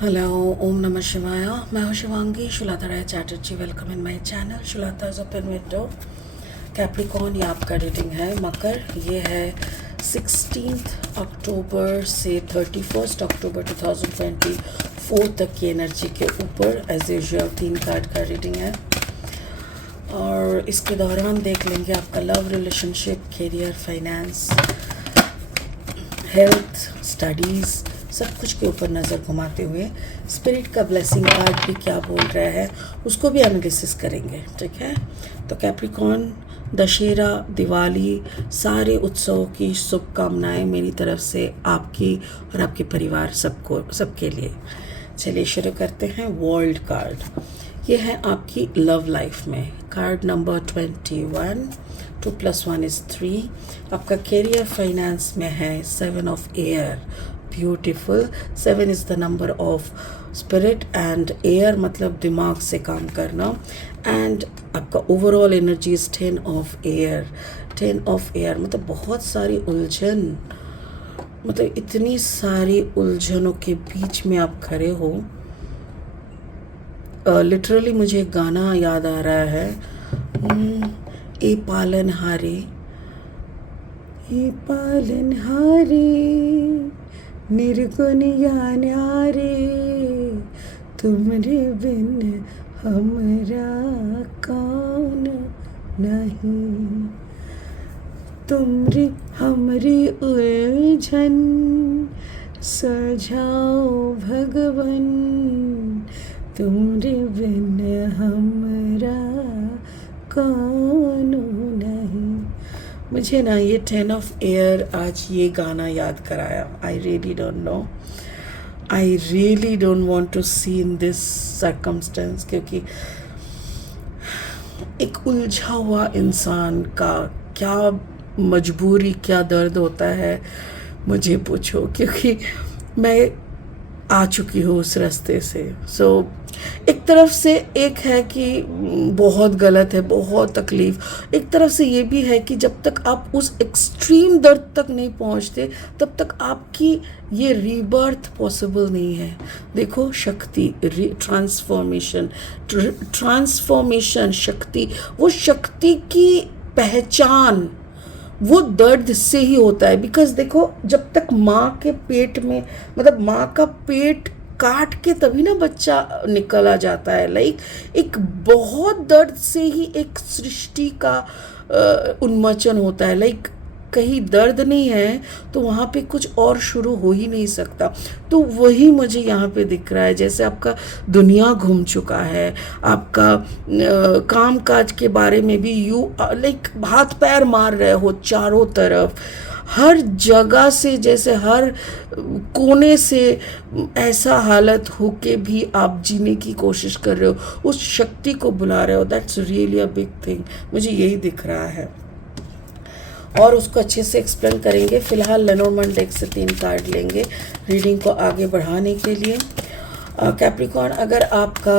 Hello, Om Namah Shivaya. मैं हूँ Shivangi Shulata Rai Chatterjee. Welcome in my channel Shulata's open window. Capricorn ये आपका रीडिंग है. मकर ये है 16 अक्टूबर से 31 अक्टूबर 2024 तक की एनर्जी के ऊपर एज यूजुअल 3 कार्ड का रीडिंग है. और इसके दौरान देख लेंगे आपका love, relationship, career, finance, health, studies, सब कुछ के ऊपर नज़र घुमाते हुए स्पिरिट का ब्लेसिंग कार्ड भी क्या बोल रहा है उसको भी एनालिसिस करेंगे. ठीक है. तो कैप्रिकॉर्न, दशहरा, दिवाली, सारे उत्सवों की शुभकामनाएं मेरी तरफ से आपकी और आपके परिवार सबके लिए. चलिए शुरू करते हैं. वर्ल्ड कार्ड ये है आपकी लव लाइफ में. Card number 21. 2 + 1 = 3. आपका करियर फाइनेंस में है 7 of air. Beautiful. 7 is the number of spirit and air मतलब दिमाग से काम करना. एंड आपका overall energy is 10 of air. 10 of air मतलब बहुत सारी उलझन, मतलब इतनी सारी उलझनों के बीच में आप खड़े हो. लिटरली मुझे एक गाना याद आ रहा है. ए पालनहारे, ए पालनहारे, निर्गुण या न्यारे, तुमरे बिन हमरा कौन नहीं. तुमरे हमरी उलझन सजाओ भगवन, तुमरे बिन हमरा कौन नहीं. मुझे ना ये 10 ऑफ एयर आज ये गाना याद कराया. I really don't know, I really don't want to see in this circumstance. क्योंकि एक उलझा हुआ इंसान का क्या मजबूरी, क्या दर्द होता है मुझे पूछो, क्योंकि मैं आ चुकी हूँ उस रास्ते से. सो एक तरफ से एक है कि बहुत गलत है, बहुत तकलीफ़. एक तरफ से ये भी है कि जब तक आप उस एक्सट्रीम दर्द तक नहीं पहुँचते तब तक आपकी ये रीबर्थ पॉसिबल नहीं है. देखो शक्ति, ट्रांसफॉर्मेशन, शक्ति, वो शक्ति की पहचान वो दर्द से ही होता है. बिकॉज देखो जब तक माँ के पेट में, मतलब माँ का पेट काट के तभी ना बच्चा निकला जाता है. लाइक एक बहुत दर्द से ही एक सृष्टि का उन्मोचन होता है. लाइक कहीं दर्द नहीं है तो वहाँ पे कुछ और शुरू हो ही नहीं सकता. तो वही मुझे यहाँ पे दिख रहा है. जैसे आपका दुनिया घूम चुका है, आपका काम काज के बारे में भी यू लाइक हाथ पैर मार रहे हो चारों तरफ, हर जगह से, जैसे हर कोने से ऐसा हालत हो के भी आप जीने की कोशिश कर रहे हो, उस शक्ति को बुला रहे हो. That's really a big thing. मुझे यही दिख रहा है और उसको अच्छे से एक्सप्लेन करेंगे. फिलहाल लेनोर्मन डेक से 3 कार्ड लेंगे रीडिंग को आगे बढ़ाने के लिए. कैप्रिकॉर्न, अगर आपका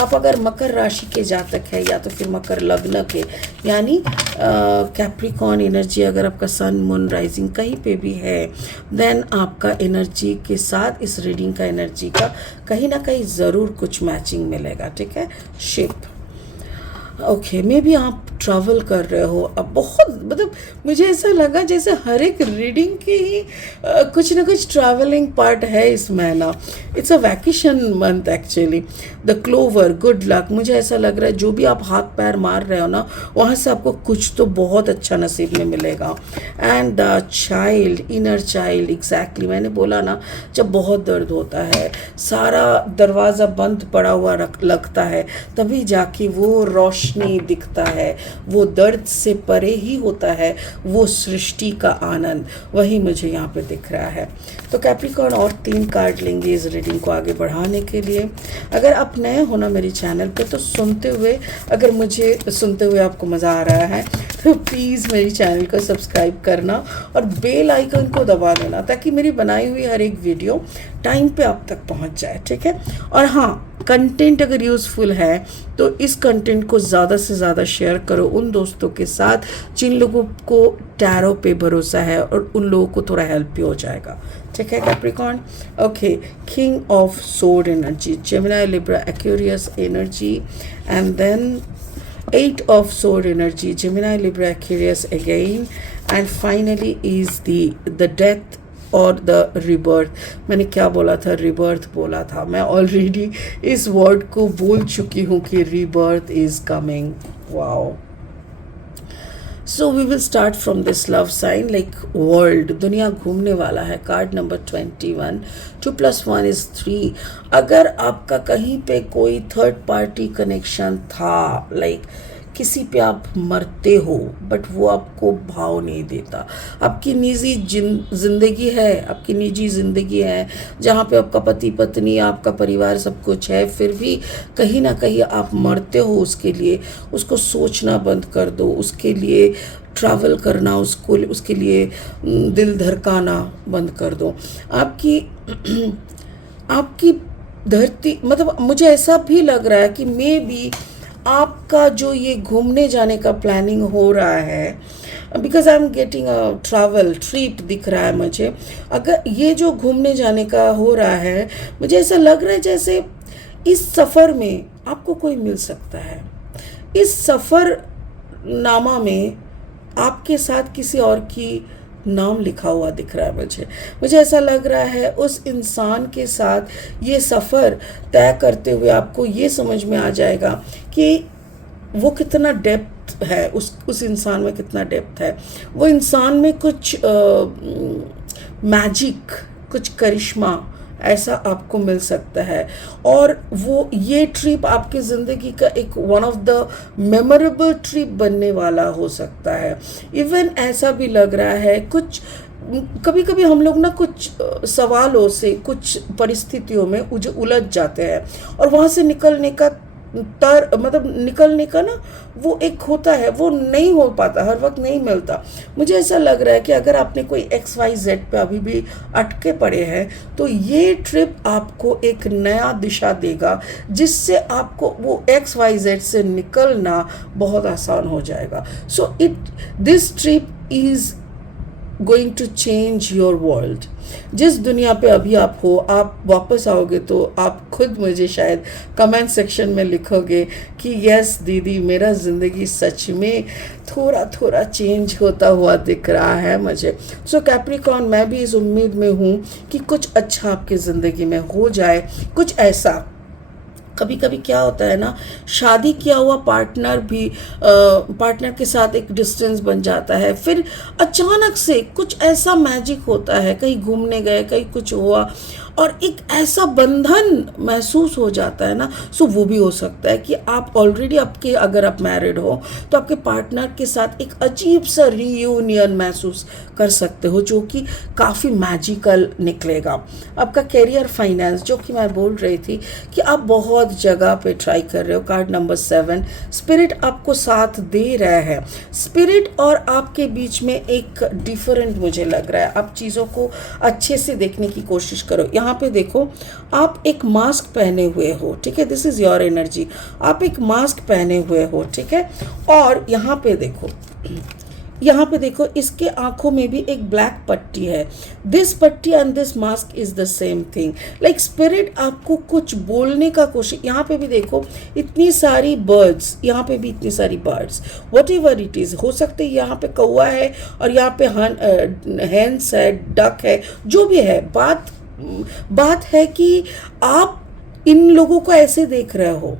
आप अगर मकर राशि के जातक है या तो फिर मकर लग्न के, यानी कैप्रिकॉर्न एनर्जी अगर आपका सन, मून, राइजिंग कहीं पे भी है, देन आपका एनर्जी के साथ इस रीडिंग का एनर्जी का कहीं ना कहीं ज़रूर कुछ मैचिंग मिलेगा. ठीक है. शिप, ओके, मे बी आप ट्रैवल कर रहे हो. अब बहुत मतलब मुझे ऐसा लगा जैसे हर एक रीडिंग की ही कुछ ना कुछ ट्रैवलिंग पार्ट है इस महीना. It's a vacation month actually. The clover, good luck. मुझे ऐसा लग रहा है जो भी आप हाथ पैर मार रहे हो ना, वहाँ से आपको कुछ तो बहुत अच्छा नसीब में मिलेगा. And the child, inner child, exactly मैंने बोला ना, जब बहुत दर्द होता है, सारा दरवाज़ा बंद पड़ा हुआ लगता है, तभी जाके वो रोशनी दिखता है. वो दर्द से परे ही होता है वो सृष्टि का आनंद. वही मुझे यहाँ पे दिख रहा है. तो कैप्रिकॉर्न और 3 कार्ड लेंगे इस रीडिंग को आगे बढ़ाने के लिए. अगर आप नए हो ना मेरे चैनल पे तो सुनते हुए, अगर मुझे सुनते हुए आपको मज़ा आ रहा है तो प्लीज़ मेरी चैनल को सब्सक्राइब करना और बेल आइकन को दबा देना ताकि मेरी बनाई हुई हर एक वीडियो टाइम पे आप तक पहुंच जाए. ठीक है. और हाँ, कंटेंट अगर यूज़फुल है तो इस कंटेंट को ज़्यादा से ज़्यादा शेयर करो उन दोस्तों के साथ जिन लोगों को टैरो पे भरोसा है और उन लोगों को थोड़ा हेल्प भी हो जाएगा. ठीक है Capricorn. Okay, king of sword energy, Gemini, Libra, Aquarius energy, and then eight of sword energy, Gemini, Libra, Aquarius again, and finally is the death और द रिबर्थ. मैंने क्या बोला था? रिबर्थ बोला था. मैं ऑलरेडी इस वर्ड को बोल चुकी हूँ कि rebirth is coming. Wow. So we will start from this love sign. Like world, दुनिया घूमने वाला है. Card number 21. 2+1 is 3. अगर आपका कहीं पे कोई थर्ड पार्टी कनेक्शन था, लाइक किसी पे आप मरते हो बट वो आपको भाव नहीं देता, आपकी निजी जिंदगी है, आपकी निजी ज़िंदगी है जहाँ पे आपका पति पत्नी, आपका परिवार सब कुछ है, फिर भी कहीं ना कहीं आप मरते हो उसके लिए. उसको सोचना बंद कर दो, उसके लिए ट्रैवल करना, उसके लिए दिल धड़काना बंद कर दो. आपकी धरती, मतलब मुझे ऐसा भी लग रहा है कि मे बी आपका जो ये घूमने जाने का प्लानिंग हो रहा है, because I am getting a travel trip दिख रहा है मुझे. अगर ये जो घूमने जाने का हो रहा है, मुझे ऐसा लग रहा है जैसे इस सफ़र में आपको कोई मिल सकता है. इस सफ़र नामा में आपके साथ किसी और की नाम लिखा हुआ दिख रहा है मुझे ऐसा लग रहा है उस इंसान के साथ ये सफ़र तय करते हुए आपको ये समझ में आ जाएगा कि वो कितना डेप्थ है, उस इंसान में कितना डेप्थ है. वो इंसान में कुछ मैजिक, कुछ करिश्मा ऐसा आपको मिल सकता है. और वो ये ट्रिप आपकी ज़िंदगी का एक one of the memorable trip बनने वाला हो सकता है. इवन ऐसा भी लग रहा है कुछ कभी कभी हम लोग ना कुछ सवालों से, कुछ परिस्थितियों में उलझ जाते हैं और वहाँ से निकलने का निकलने का ना वो एक होता है, वो नहीं हो पाता, हर वक्त नहीं मिलता. मुझे ऐसा लग रहा है कि अगर आपने कोई XYZ पे अभी भी अटके पड़े हैं तो ये ट्रिप आपको एक नया दिशा देगा, जिससे आपको वो XYZ से निकलना बहुत आसान हो जाएगा. So this trip is going to change your world. जिस दुनिया पे अभी आप हो, आप वापस आओगे तो आप खुद मुझे शायद कमेंट सेक्शन में लिखोगे कि यस दीदी, मेरा ज़िंदगी सच में थोड़ा थोड़ा चेंज होता हुआ दिख रहा है मुझे. सो कैप्रिकॉर्न, मैं भी इस उम्मीद में हूँ कि कुछ अच्छा आपकी ज़िंदगी में हो जाए. कुछ ऐसा, कभी कभी क्या होता है ना, शादी किया हुआ पार्टनर के साथ एक डिस्टेंस बन जाता है, फिर अचानक से कुछ ऐसा मैजिक होता है, कहीं घूमने गए, कहीं कुछ हुआ और एक ऐसा बंधन महसूस हो जाता है ना. सो वो भी हो सकता है कि आप ऑलरेडी अगर आप मैरिड हो तो आपके पार्टनर के साथ एक अजीब सा रीयूनियन महसूस कर सकते हो, जो कि काफ़ी मैजिकल निकलेगा. आपका करियर, फाइनेंस, जो कि मैं बोल रही थी कि आप बहुत जगह पे ट्राई कर रहे हो. Card number 7. स्पिरिट आपको साथ दे रहा है. स्पिरिट और आपके बीच में एक डिफरेंट मुझे लग रहा है. आप चीज़ों को अच्छे से देखने की कोशिश करो. यहाँ पे देखो, आप एक मास्क पहने हुए हो, ठीक है, दिस इज योर एनर्जी. आप एक मास्क पहने हुए हो, ठीक है, और यहाँ पे देखो इसके आंखों में भी एक ब्लैक पट्टी है. दिस पट्टी and this mask is the same thing. Like spirit आपको कुछ बोलने का कोशिश. यहाँ पे भी देखो इतनी सारी बर्ड्स, यहाँ पे भी इतनी सारी birds, what ever it is. हो सकते हैं यहाँ पे कौवा है और यहाँ पे हेंस है, डक है, जो भी है. बात है कि आप इन लोगों को ऐसे देख रहे हो,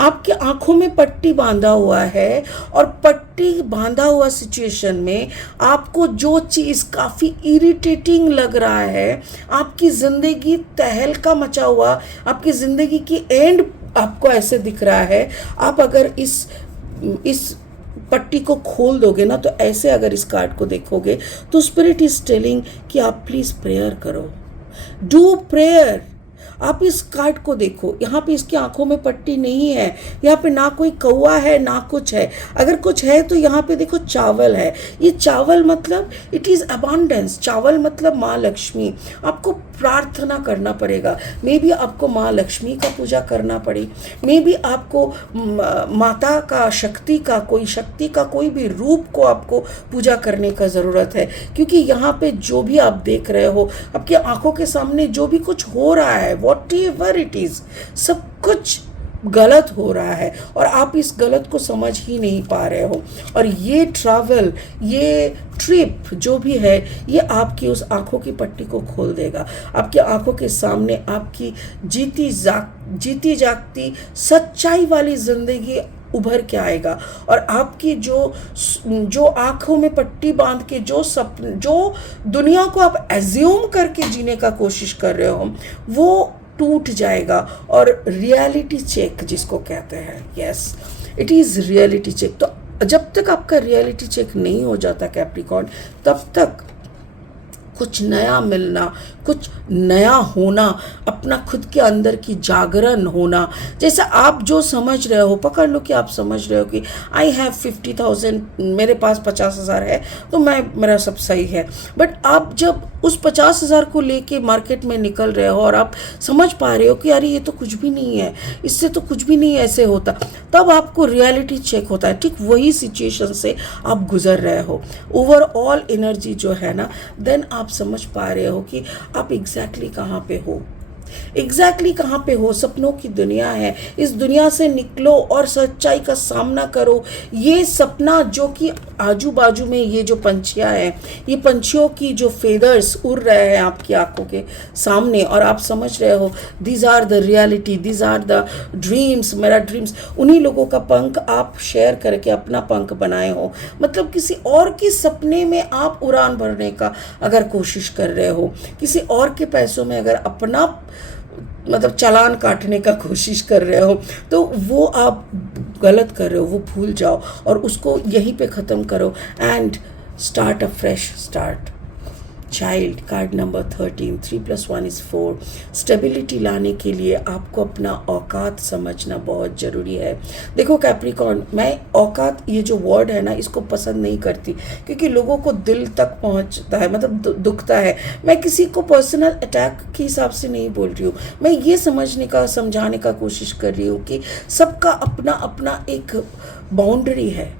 आपके आंखों में पट्टी बांधा हुआ है और पट्टी बांधा हुआ सिचुएशन में आपको जो चीज़ काफ़ी इरिटेटिंग लग रहा है, आपकी ज़िंदगी तहलका मचा हुआ, आपकी ज़िंदगी की एंड आपको ऐसे दिख रहा है. आप अगर इस पट्टी को खोल दोगे ना, तो ऐसे अगर इस कार्ड को देखोगे तो स्पिरिट इज टेलिंग कि आप प्लीज़ प्रेयर करो, डू प्रेयर. आप इस कार्ड को देखो, यहाँ पे इसकी आंखों में पट्टी नहीं है, यहाँ पे ना कोई कौवा है ना कुछ है, अगर कुछ है तो यहाँ पे देखो चावल है। ये चावल मतलब इट इज़ अबांडेंस, चावल मतलब माँ लक्ष्मी। आपको प्रार्थना करना पड़ेगा, मे बी आपको माँ लक्ष्मी का पूजा करना पड़े, मे बी आपको माता का शक्ति का कोई भी रूप को आपको पूजा करने का ज़रूरत है। क्योंकि यहाँ पे जो भी आप देख रहे हो, आपकी आंखों के सामने जो भी कुछ हो रहा है, वॉट एवर इट इज़, सब कुछ गलत हो रहा है और आप इस गलत को समझ ही नहीं पा रहे हो। और ये ट्रैवल, ये ट्रिप जो भी है, ये आपकी उस आंखों की पट्टी को खोल देगा। आपकी आंखों के सामने आपकी जीती जागती सच्चाई वाली ज़िंदगी उभर के आएगा। और आपकी जो आंखों में पट्टी बांध के जो दुनिया को आप एज्यूम करके जीने का कोशिश कर रहे हो, वो टूट जाएगा। और रियलिटी चेक जिसको कहते हैं, yes it is reality check. तो जब तक आपका रियलिटी चेक नहीं हो जाता कैप्रिकॉर्न, तब तक कुछ नया मिलना, कुछ नया होना, अपना खुद के अंदर की जागरण होना। जैसे आप जो समझ रहे हो, पकड़ लो कि आप समझ रहे हो कि आई हैव 50,000, मेरे पास 50,000 है तो मेरा सब सही है। बट आप जब उस 50,000 को लेके मार्केट में निकल रहे हो और आप समझ पा रहे हो कि यार ये तो कुछ भी नहीं है, इससे तो कुछ भी नहीं ऐसे होता, तब आपको रियलिटी चेक होता है। ठीक वही सिचुएशन से आप गुजर रहे हो, ओवरऑल एनर्जी जो है ना, देन आप समझ पा रहे हो कि आप एग्जैक्टली कहाँ पे हो, कहाँ पे हो। सपनों की दुनिया है, इस दुनिया से निकलो और सच्चाई का सामना करो। ये सपना जो कि आजू बाजू में ये जो पंछियाँ हैं, ये पंछियों की जो फेदर्स उड़ रहे हैं आपकी आंखों के सामने, और आप समझ रहे हो these are the reality, these are the dreams, मेरा ड्रीम्स। उन्हीं लोगों का पंख आप शेयर करके अपना पंख बनाए हो, मतलब किसी और के सपने में आप उड़ान भरने का अगर कोशिश कर रहे हो, किसी और के पैसों में अगर अपना मतलब चालान काटने का कोशिश कर रहे हो, तो वो आप गलत कर रहे हो, वो भूल जाओ और उसको यहीं पे ख़त्म करो and start a fresh start. Child card number 13, 3 + 1 = 4। Stability लाने के लिए आपको अपना औकात समझना बहुत ज़रूरी है। देखो कैप्रिकॉर्न, मैं औकात ये जो वर्ड है ना, इसको पसंद नहीं करती क्योंकि लोगों को दिल तक पहुंचता है, मतलब दुखता है। मैं किसी को पर्सनल अटैक के हिसाब से नहीं बोल रही हूँ, मैं ये समझाने का कोशिश कर रही हूँ कि सबका अपना अपना एक बाउंड्री है।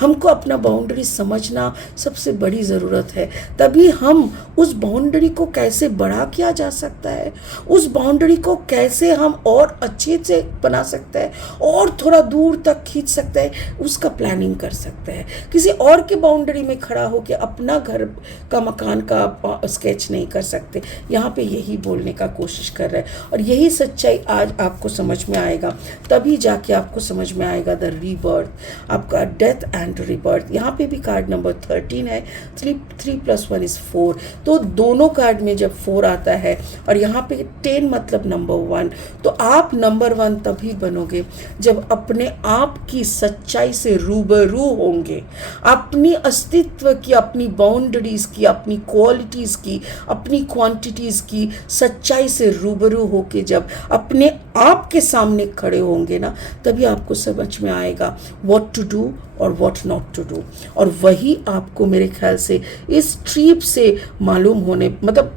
हमको अपना बाउंड्री समझना सबसे बड़ी ज़रूरत है, तभी हम उस बाउंड्री को कैसे बड़ा किया जा सकता है, उस बाउंड्री को कैसे हम और अच्छे से बना सकते हैं और थोड़ा दूर तक खींच सकते हैं, उसका प्लानिंग कर सकते हैं। किसी और के बाउंड्री में खड़ा होकर अपना घर का मकान का स्केच नहीं कर सकते। यहाँ पे यही बोलने का कोशिश कर रहे हैं और यही सच्चाई आज आपको समझ में आएगा, तभी जाके आपको समझ में आएगा द रीबर्थ, आपका डेथ एंड रीबर्थ। यहाँ पे भी कार्ड नंबर 13 है, 3 + 1 = 4। तो दोनों कार्ड में जब 4 आता है और यहाँ पे 10 मतलब नंबर 1, तो आप नंबर 1 तभी बनोगे जब अपने आप की सच्चाई से रूबरू होंगे, अपनी अस्तित्व की, अपनी बाउंड्रीज की, अपनी क्वालिटीज़ की, अपनी क्वांटिटीज़ की सच्चाई से रूबरू होके जब अपने आप के सामने खड़े होंगे ना, तभी आपको समझ में आएगा व्हाट टू डू और व्हाट नॉट टू डू। और वही आपको मेरे ख्याल से इस ट्रिप से मालूम होने मतलब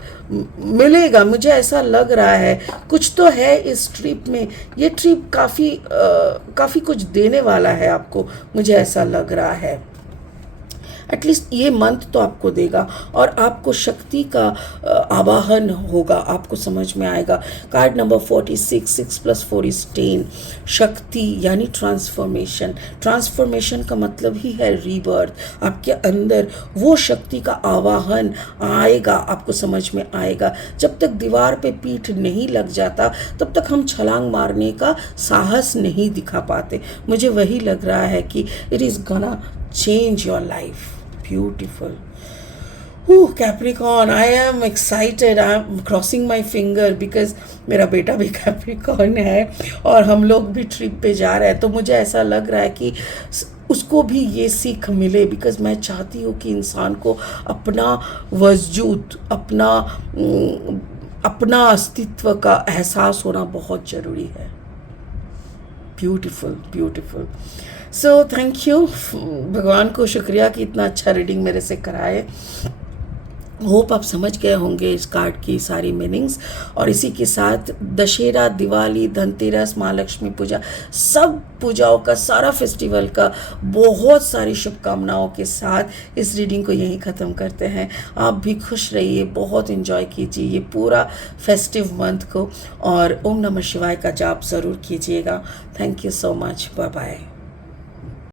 मिलेगा, मुझे ऐसा लग रहा है कुछ तो है इस ट्रिप में। ये ट्रिप काफ़ी कुछ देने वाला है आपको, मुझे ऐसा लग रहा है। एटलीस्ट ये मंथ तो आपको देगा और आपको शक्ति का आवाहन होगा, आपको समझ में आएगा। Card number 46, 6 + 4 = 10। शक्ति यानी ट्रांसफॉर्मेशन। ट्रांसफॉर्मेशन का मतलब ही है रीबर्थ। आपके अंदर वो शक्ति का आवाहन आएगा, आपको समझ में आएगा। जब तक दीवार पे पीठ नहीं लग जाता तब तक हम छलांग मारने का साहस नहीं दिखा पाते। मुझे वही लग रहा है कि it is gonna change your life. Beautiful. Capricorn, I am excited. I am crossing my finger because मेरा बेटा भी Capricorn है और हम लोग भी ट्रिप पे जा रहे हैं, तो मुझे ऐसा लग रहा है कि उसको भी ये सीख मिले। बिकॉज मैं चाहती हूँ कि इंसान को अपना वजूद, अपना अपना अस्तित्व का एहसास होना बहुत ज़रूरी है। Beautiful beautiful. So thank you, भगवान को शुक्रिया कि इतना अच्छा रीडिंग मेरे से कराए। होप आप समझ गए होंगे इस कार्ड की सारी मीनिंग्स। और इसी के साथ दशहरा, दिवाली, धनतेरस, महालक्ष्मी पूजा, सब पूजाओं का, सारा फेस्टिवल का बहुत सारी शुभकामनाओं के साथ इस रीडिंग को यहीं ख़त्म करते हैं। आप भी खुश रहिए, बहुत इन्जॉय कीजिए ये पूरा फेस्टिव मंथ को, और ओम नमः शिवाय का जाप ज़रूर कीजिएगा। Thank you so much, bye bye.